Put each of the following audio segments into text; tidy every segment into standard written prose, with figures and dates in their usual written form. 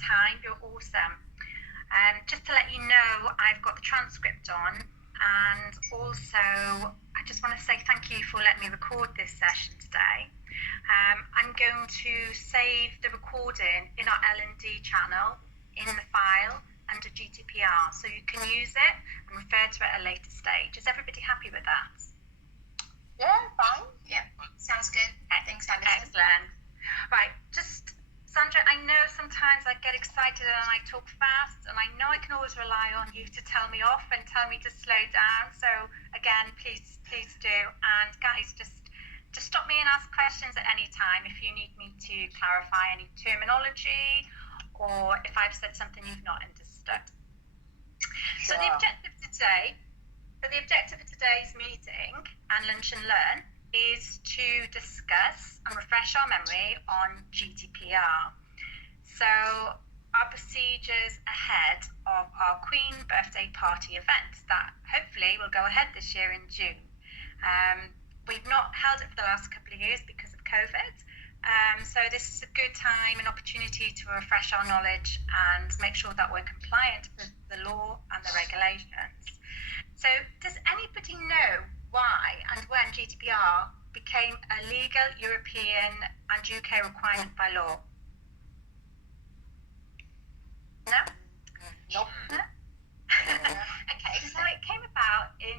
time. You're awesome. Just to let you know, I've got the transcript on, and also I just want to say thank you for letting me record this session today. I'm going to save the recording in our L&D channel in the file under GDPR, so you can use it and refer to it at a later stage. Is everybody happy with that? Yeah, fine. Yeah, sounds good. Thanks, Alison. Excellent. Right, just Sandra, I know sometimes I get excited and I talk fast, and I know I can always rely on you to tell me off and tell me to slow down. So again, please do. And guys, just stop me and ask questions at any time if you need me to clarify any terminology or if I've said something you've not understood. Sure. So the objective of today's meeting and Lunch and Learn is to discuss and refresh our memory on GDPR. So our procedures ahead of our Queen birthday party event that hopefully will go ahead this year in June. We've not held it for the last couple of years because of COVID. So this is a good time, an opportunity to refresh our knowledge and make sure that we're compliant with the law and the regulations. So does anybody know why and when GDPR became a legal European and UK requirement by law? No? Nope. No? Okay, so it came about in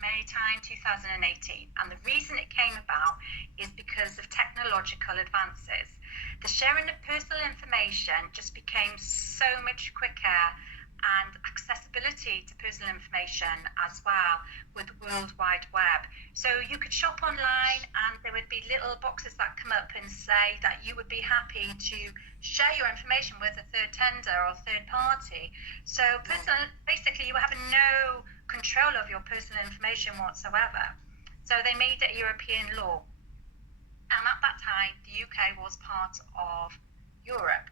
May time 2018, and the reason it came about is because of technological advances. The sharing of personal information just became so much quicker, and accessibility to personal information as well with the World Wide Web. So you could shop online and there would be little boxes that come up and say that you would be happy to share your information with a third tender or third party. So basically you were having no control of your personal information whatsoever. So they made it a European law. And at that time, the UK was part of Europe.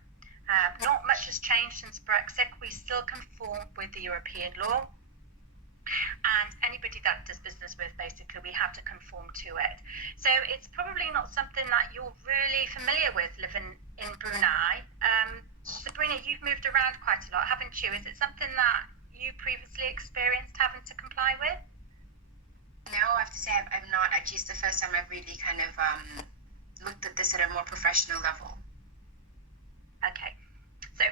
Not much has changed since Brexit. We still conform with the European law, and anybody that does business with, basically, we have to conform to it. So it's probably not something that you're really familiar with living in Brunei. Sabrina, you've moved around quite a lot, haven't you? Is it something that you previously experienced having to comply with? No, I have to say I'm not. Actually, it's the first time I've really kind of looked at this at a more professional level. Okay, so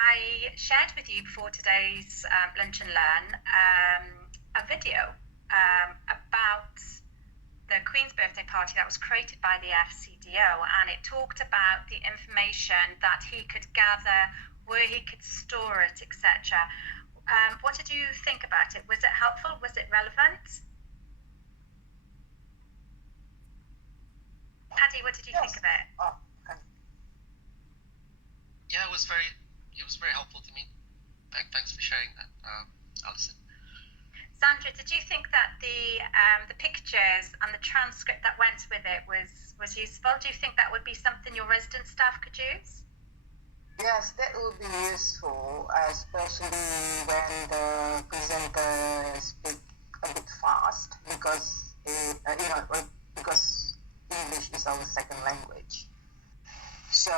I shared with you before today's Lunch and Learn a video about the Queen's birthday party that was created by the FCDO, and it talked about the information that he could gather, where he could store it, etc. What did you think about it? Was it helpful? Was it relevant? Paddy, what did you think of it? Oh, okay. Yeah, it was very helpful to me. Thanks for sharing that, Alison. Sandra, did you think that the pictures and the transcript that went with it was useful? Do you think that would be something your resident staff could use? Yes, that would be useful, especially when the presenter speak a bit fast, because because English is our second language. So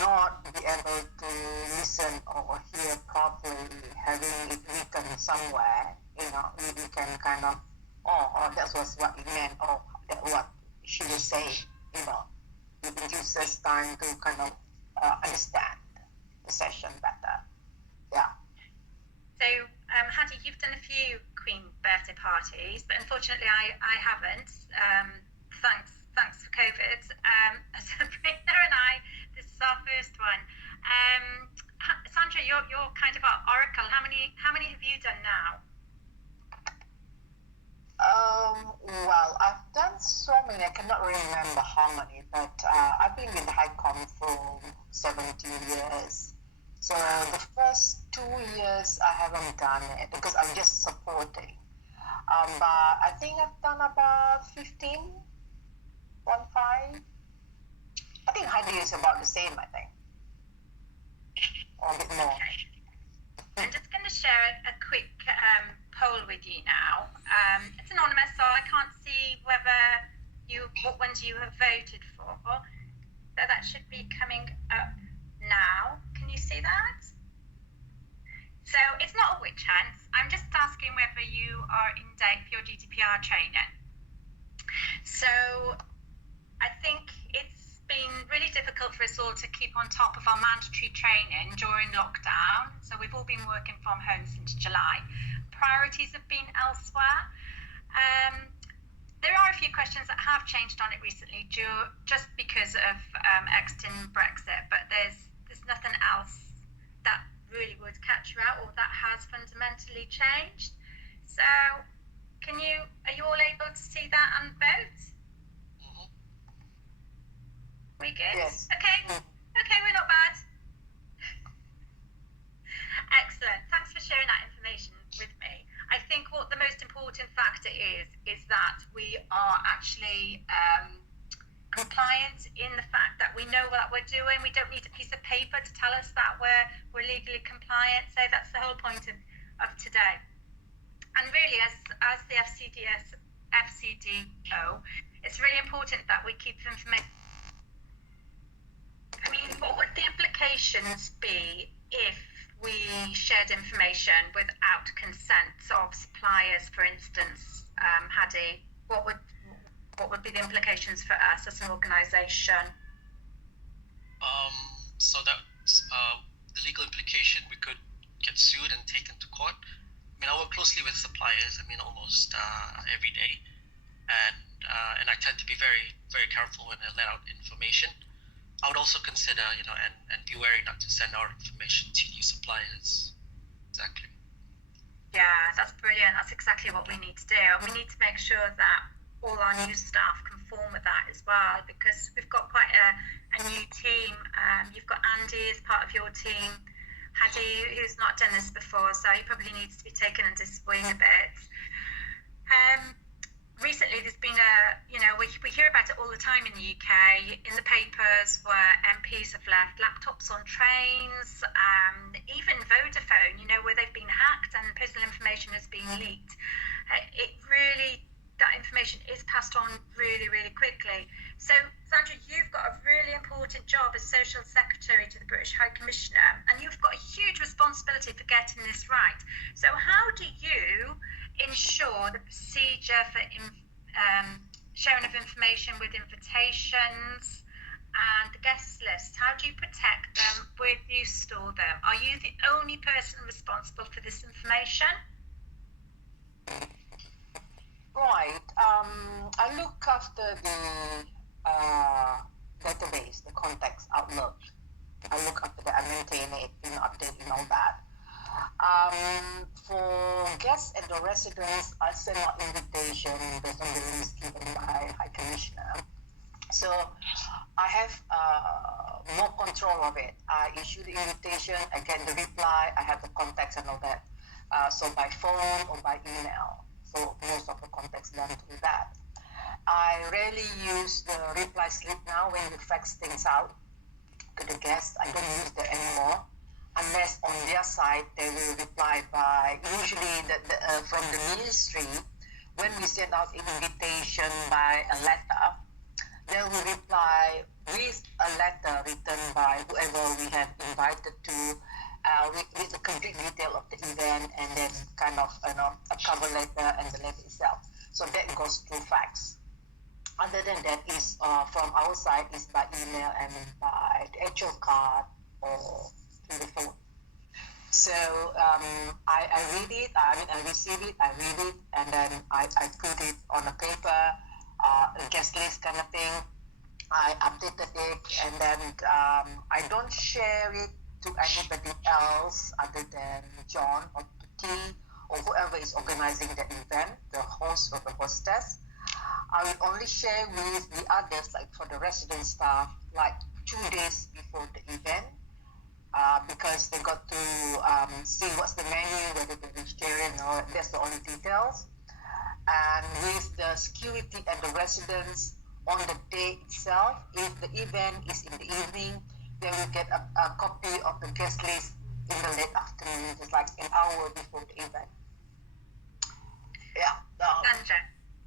not be able to listen or hear properly, having it written somewhere, you can kind of, oh, that was what it meant, or that what she was saying, it gives us time to kind of understand the session better. Yeah. So, Hadi, you've done a few Queen birthday parties, but unfortunately I haven't. Thanks for COVID. Sabrina and I, this is our first one. Sandra, you're kind of our oracle. How many have you done now? Well, I've done so many. I cannot remember how many, but I've been with HighCom for 17 years. So the first 2 years I haven't done it because I'm just supporting. But I think I've done about 15. 1.5. I think Heidi is about the same, I think. Or a bit more. Okay. I'm just going to share a quick poll with you now. It's anonymous, so I can't see what ones you have voted for. But coming up now. Can you see that? So it's not a witch hunt. I'm just asking whether you are in date for your GDPR training. So I think it's been really difficult for us all to keep on top of our mandatory training during lockdown. So we've all been working from home since July. Priorities have been elsewhere. There are a few questions that have changed on it recently just because of exiting Brexit, but there's nothing else that really would catch you out or that has fundamentally changed. So are you all able to see that and vote? Mm-hmm. We good? Yes. Okay, we're not bad. Excellent. Thanks for sharing that information with me. I think what the most important factor is that we are actually compliant in the fact that we know what we're doing. We don't need a piece of paper to tell us that we're legally compliant. So that's the whole point of today. And really, as the FCDO, it's really important that we keep information. I mean, what would the implications be if we shared information without consent of suppliers, for instance, Hadi? What would be the implications for us as an organisation? So that's the legal implication. We could get sued and taken to court. I mean, I work closely with suppliers. I mean, almost every day, and I tend to be very, very careful when I let out information. I would also consider, and be wary not to send our information to new suppliers. Exactly. Yeah, that's brilliant. That's exactly what we need to do. And we need to make sure that all our new staff conform with that as well, because we've got quite a new team. You've got Andy as part of your team, Hadi, who's not done this before, so he probably needs to be taken under his wing a bit. Recently, there's been we hear about it all the time in the UK, in the papers, where MPs have left laptops on trains, even Vodafone, where they've been hacked and personal information has been leaked. That information is passed on really, really quickly. So, Sandra, you've got a really important job as Social Secretary to the British High Commissioner, and you've got a huge responsibility for getting this right. So how do you ensure the procedure for sharing of information with invitations and the guest list? How do you protect them? Where do you store them? Are you the only person responsible for this information? Right. I look after the database, the contacts outlook. I look after that, I maintain it, update and all that. For guests and the residents, I send out invitation based on the list given by High Commissioner. So I have more control of it. I issue the invitation, I get the reply, I have the contacts and all that. So by phone or by email. So most of the contacts done through that. I rarely use the reply slip now when you fax things out to the guests. I don't use that anymore, unless on their side they will reply by, usually from the ministry, when we send out an invitation by a letter, they will reply with a letter written by whoever we have invited to, with the complete detail of the event, and then kind of a cover letter and the letter itself. So that goes through fax. Other than that is from our side is by email and by the actual card or through the phone. So I read it, I receive it, I read it, and then I put it on a paper, a guest list kind of thing. I updated it, and then I don't share it to anybody else other than John or T or whoever is organizing the event, the host or the hostess. I will only share with the others, like for the resident staff, like 2 days before the event, because they got to see what's the menu, whether they're vegetarian or that's the only details. And with the security and the residents on the day itself, if the event is in the evening, they will get a copy of the guest list in the late afternoon, just like an hour before the event. Yeah. Sandra,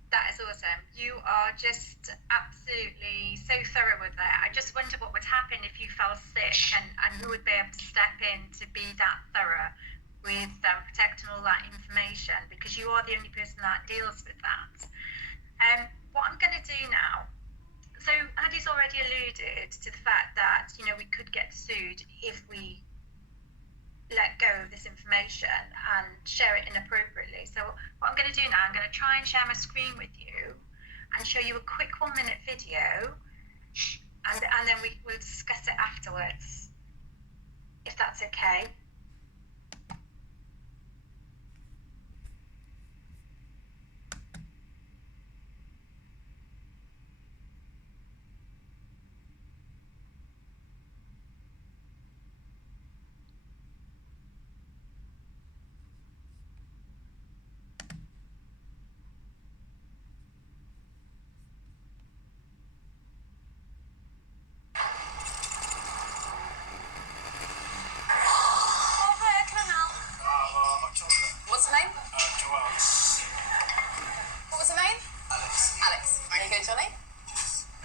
That is awesome. You are just absolutely so thorough with that. I just wonder what would happen if you fell sick and who would be able to step in to be that thorough with protecting all that information, because you are the only person that deals with that. What I'm going to do now, so Addy's already alluded to the fact that, you know, we could get sued if we let go of this information and share it inappropriately. So what I'm going to do now, I'm going to try and share my screen with you and show you a quick 1-minute video, and then we'll discuss it afterwards, if that's okay.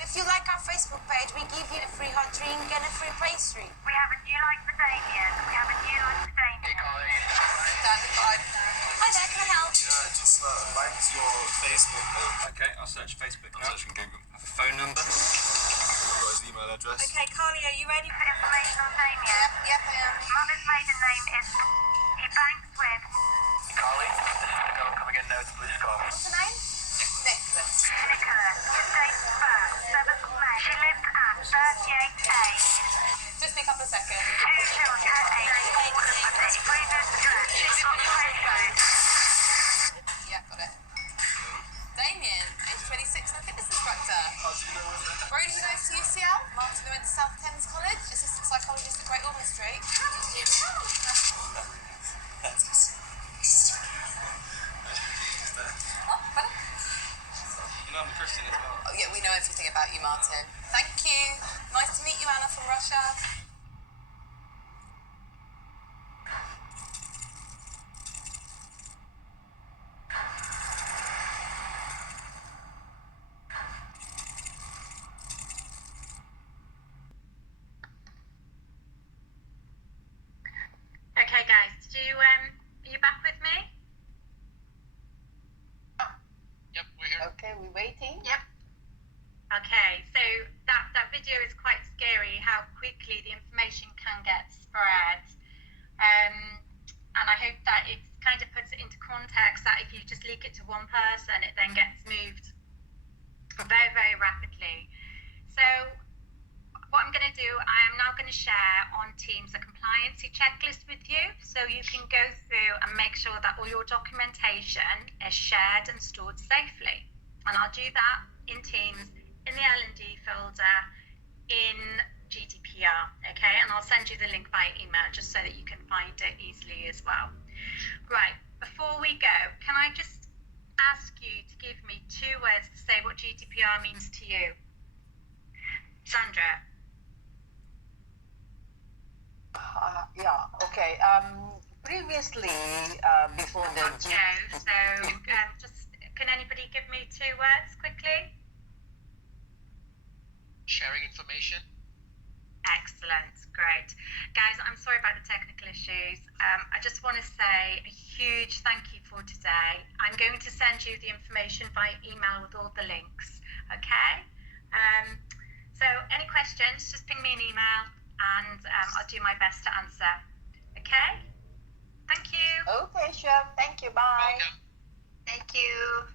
If you like our Facebook page, we give you a free hot drink and a free pastry. We have a new light for Damien. We have a new light for Damien. Hey, Carly. Standard vibe. Hi there, can I help? Yeah, just liked your Facebook page. Okay, I'll search Facebook now. I'll search on Google. Have a phone number. I've got his email address. Okay, Carly, are you ready? For information on Damien. Yep, I am. Mother's maiden name is he banks with Carly, this is the girl coming in now to Blue Scarf. What's her name? Nicholas. Nicholas. His date of birth, 7th of May. She lives at 38A. Just me a couple of seconds. 2 children, 8, all of the previous address. She's got the postcode. Yeah, got it. Damien, age 26, and a fitness instructor. Brody, who goes to UCL. Martin, who went to South Thames College. Assistant psychologist at Great Ormond Street. Oh, better? You know I'm a Christian as well. Oh, yeah, we know everything about you, Martin. Thank you. Nice to meet you, Anna from Russia. Okay, guys, are you back with me? Yep, we're here. Okay, we're waiting. Yep. Okay, so that video is quite scary, how quickly the information can get spread. And I hope that it kind of puts it into context that if you just leak it to one person, it then gets moved very, very rapidly. So what I'm going to do, I am now going to share on Teams a compliancy checklist with you, so you can go through and make sure that all your documentation is shared and stored safely. And I'll do that in Teams, in the L&D folder, in GDPR, okay? And I'll send you the link by email just so that you can find it easily as well. Right, before we go, can I just ask you to give me 2 words to say what GDPR means to you? Sandra. Yeah, okay. Previously, before the Just can anybody give me 2 words quickly? Sharing information. Excellent, great. Guys, I'm sorry about the technical issues. I just want to say a huge thank you for today. I'm going to send you the information by email with all the links, okay? So any questions, just ping me an email and I'll do my best to answer, okay? Thank you. Okay, sure. Thank you. Bye. Welcome. Thank you.